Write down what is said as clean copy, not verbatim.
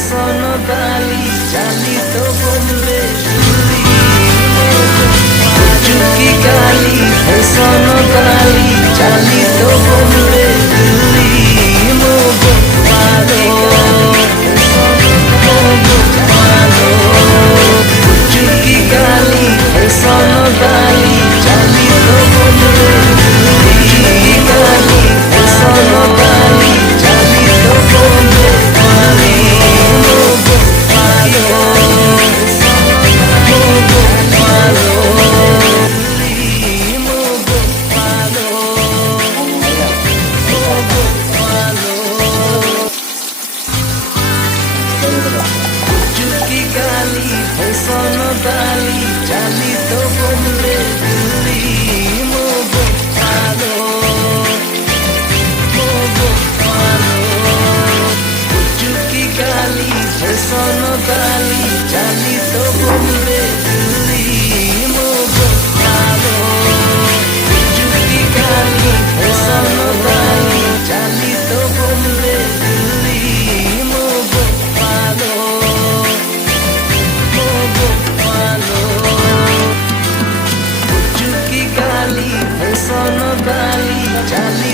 fashion বালি চালিত বোম্বে চুকি গালি ফ্যাশন বালি চালিত বোম্বে দিল্লি মোবালো চুকি গালি ফ্যাশন বালি চালিত বোম্বে দিল্লি গালি ফ্যাশন বালি চালিত বোম্বে চুকি গালি ফ্যাশন বালি চালিত বোম্বে দিল্লি মোবালো চুকি গালি ফ্যাশন বালি চালিত বোম্বে দিল্লি মোবালো চুকি গালি ফ্যাশন বালি চালিত বোম্বে দিল্লি মোবালো চুকি গালি ফ্যাশন বালি চালিত